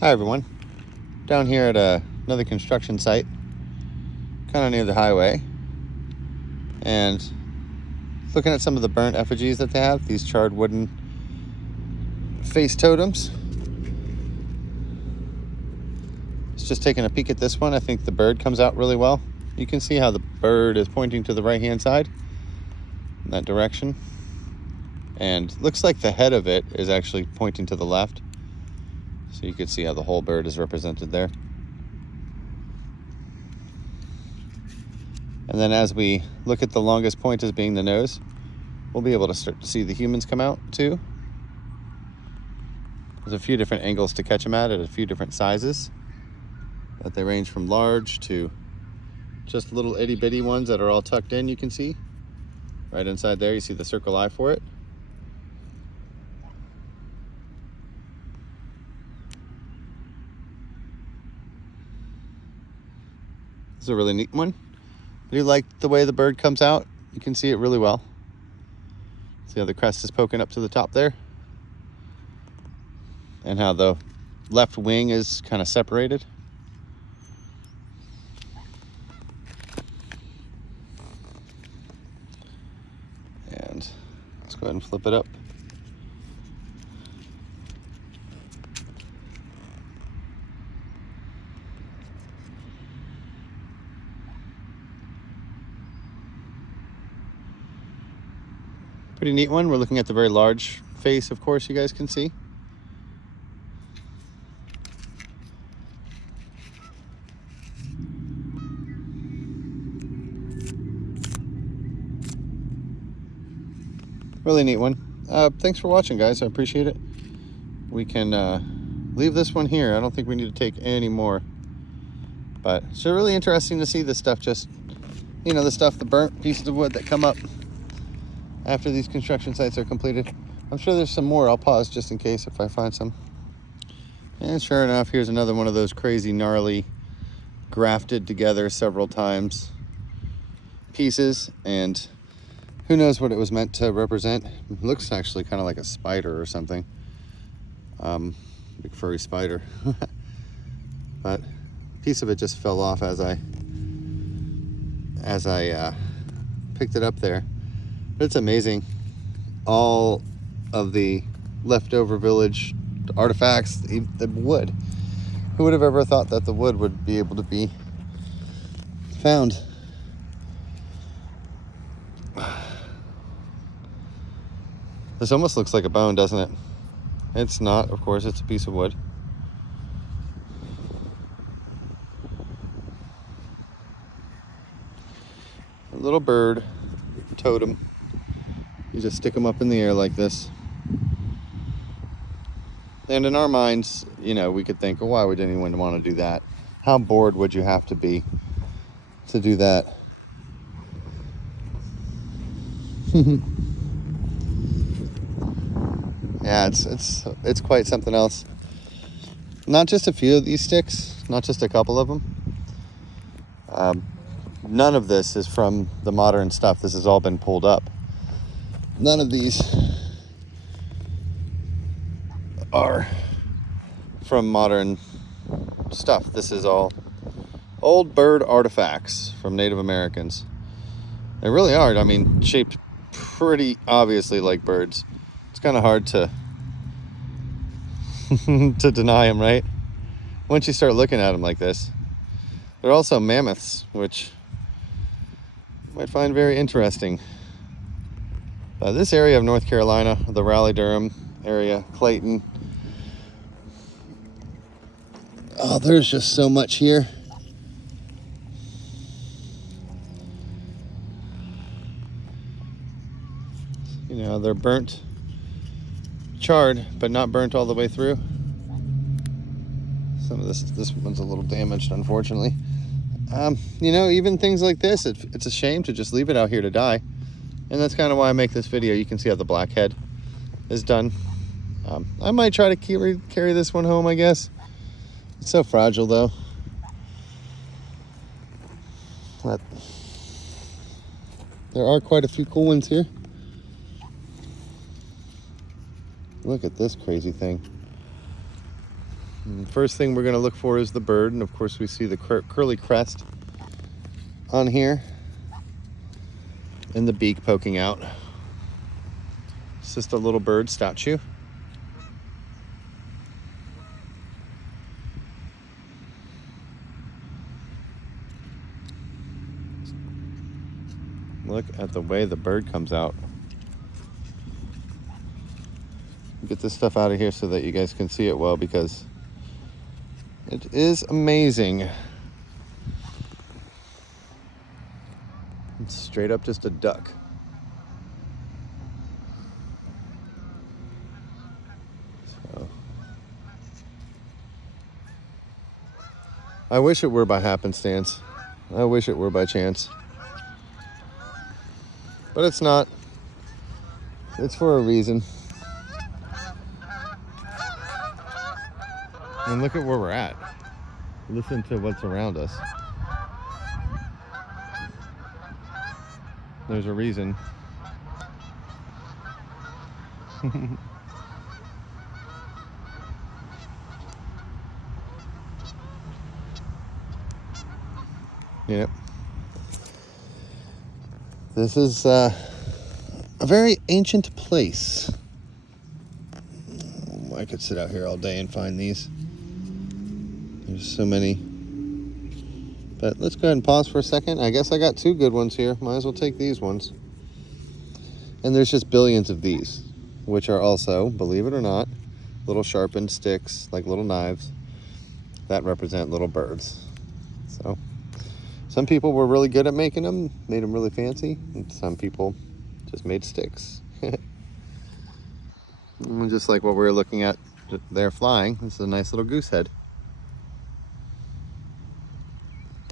Hi everyone, down here at another construction site, kind of near the highway, and looking at some of the burnt effigies that they have, these charred wooden face totems. Just taking a peek at this one. I think the bird comes out really well. You can see how the bird is pointing to the right hand side in that direction, and looks like the head of it is actually pointing to the left, so you can see how the whole bird is represented there. And then as we look at the longest point as being the nose, we'll be able to start to see the humans come out too. There's a few different angles to catch them at a few different sizes, but they range from large to just little itty bitty ones that are all tucked in. You can see right inside there, you see the circle eye for it. This is a really neat one. I do like the way the bird comes out. You can see it really well. See how the crest is poking up to the top there? And how the left wing is kind of separated. And let's go ahead and flip it up. Pretty neat one. We're looking at the very large face, of course, you guys can see. Really neat one. Thanks for watching, guys. I appreciate it. We can leave this one here. I don't think we need to take any more. But it's really interesting to see this stuff, just, you know, the burnt pieces of wood that come up after these construction sites are completed. I'm sure there's some more. I'll pause just in case if I find some. And sure enough, here's another one of those crazy, gnarly, grafted together several times pieces. And who knows what it was meant to represent. It looks actually kind of like a spider or something. Big furry spider. But a piece of it just fell off as I picked it up there. It's amazing, all of the leftover village artifacts, the wood. Who would have ever thought that the wood would be able to be found? This almost looks like a bone, doesn't it? It's not, of course, it's a piece of wood. A little bird totem. You just stick them up in the air like this. And in our minds, you know, we could think, oh, why would anyone want to do that? How bored would you have to be to do that? Yeah, it's quite something else. Not just a few of these sticks, not just a couple of them. None of this is from the modern stuff. This has all been pulled up. None of these are from modern stuff. This is all old bird artifacts from Native Americans. They really are. I mean, shaped pretty obviously like birds. It's kind of hard to to deny them, right? Once you start looking at them like this. They're also mammoths, which you might find very interesting. This area of North Carolina, the Raleigh-Durham area, Clayton. Oh, there's just so much here. You know, they're burnt, charred, but not burnt all the way through. Some of this one's a little damaged, unfortunately. You know, even things like this, it's a shame to just leave it out here to die. And that's kind of why I make this video. You can see how the blackhead is done. I might try to carry this one home, I guess. It's so fragile, though. But there are quite a few cool ones here. Look at this crazy thing. And first thing we're going to look for is the bird, and of course we see the curly crest on here and the beak poking out. It's just a little bird statue. Look at the way the bird comes out. Get this stuff out of here so that you guys can see it well, because it is amazing. It's straight up just a duck. So, I wish it were by happenstance. I wish it were by chance. But it's not. It's for a reason. And look at where we're at. Listen to what's around us. There's a reason. Yep. This is a very ancient place. I could sit out here all day and find these. There's so many. But let's go ahead and pause for a second. I guess I got two good ones here. Might as well take these ones. And there's just billions of these, which are also, believe it or not, little sharpened sticks, like little knives, that represent little birds. So some people were really good at making them, made them really fancy, and some people just made sticks. And just like what we were looking at there flying, this is a nice little goose head.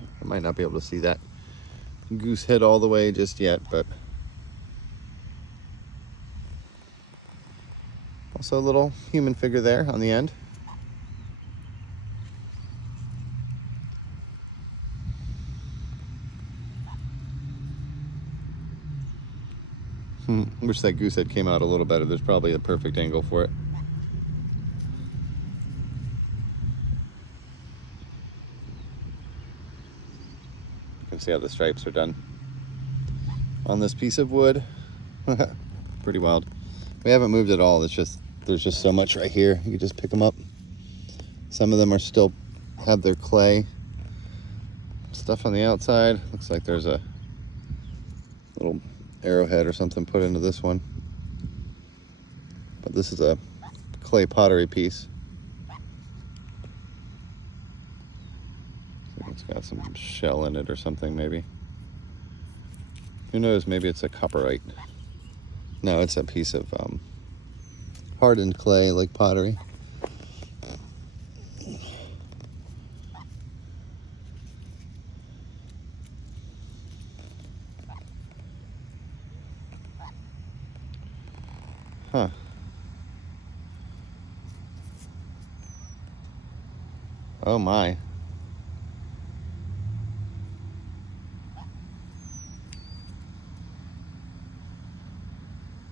I might not be able to see that goose head all the way just yet, but also a little human figure there on the end. Wish that goose head came out a little better. There's probably a perfect angle for it. You can see how the stripes are done on this piece of wood. Pretty wild. We haven't moved at all. It's just, there's just so much right here. You can just pick them up. Some of them are still have their clay stuff on the outside. Looks like there's a little arrowhead or something put into this one. But this is a clay pottery piece. It's got some shell in it or something, maybe. Who knows? Maybe it's a copperite. No, it's a piece of hardened clay, like pottery. Huh. Oh my.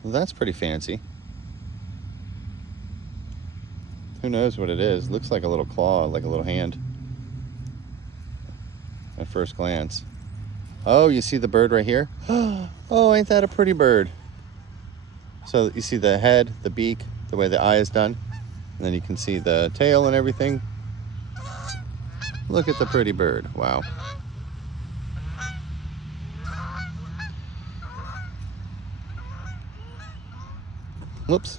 Well, that's pretty fancy. Who knows what it is? Looks like a little claw, like a little hand at first glance. Oh, you see the bird right here? Oh, ain't that a pretty bird? So you see the head, the beak, the way the eye is done, and then you can see the tail and everything. Look at the pretty bird. Wow. Whoops.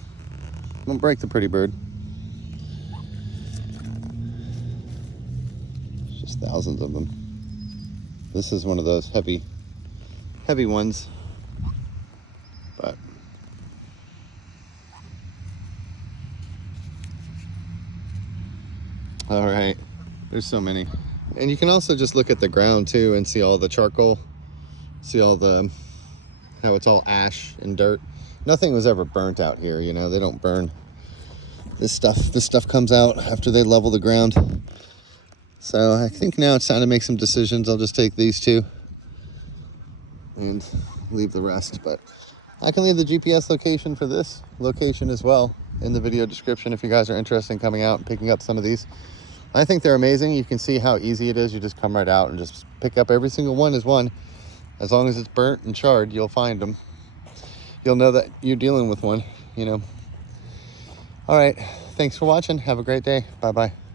Don't break the pretty bird. There's just thousands of them. This is one of those heavy ones. But all right, there's so many. And you can also just look at the ground too and see all the charcoal, see all the, how it's all ash and dirt. Nothing was ever burnt out here, you know, they don't burn this stuff. This stuff comes out after they level the ground. So I think now it's time to make some decisions. I'll just take these two and leave the rest, but I can leave the GPS location for this location as well. in the video description if you guys are interested in coming out and picking up some of these. I think they're amazing. You can see how easy it is. You just come right out and just pick up every single one as one. As long as it's burnt and charred, you'll find them. You'll know that you're dealing with one, you know. All right, thanks for watching. Have a great day. Bye-bye.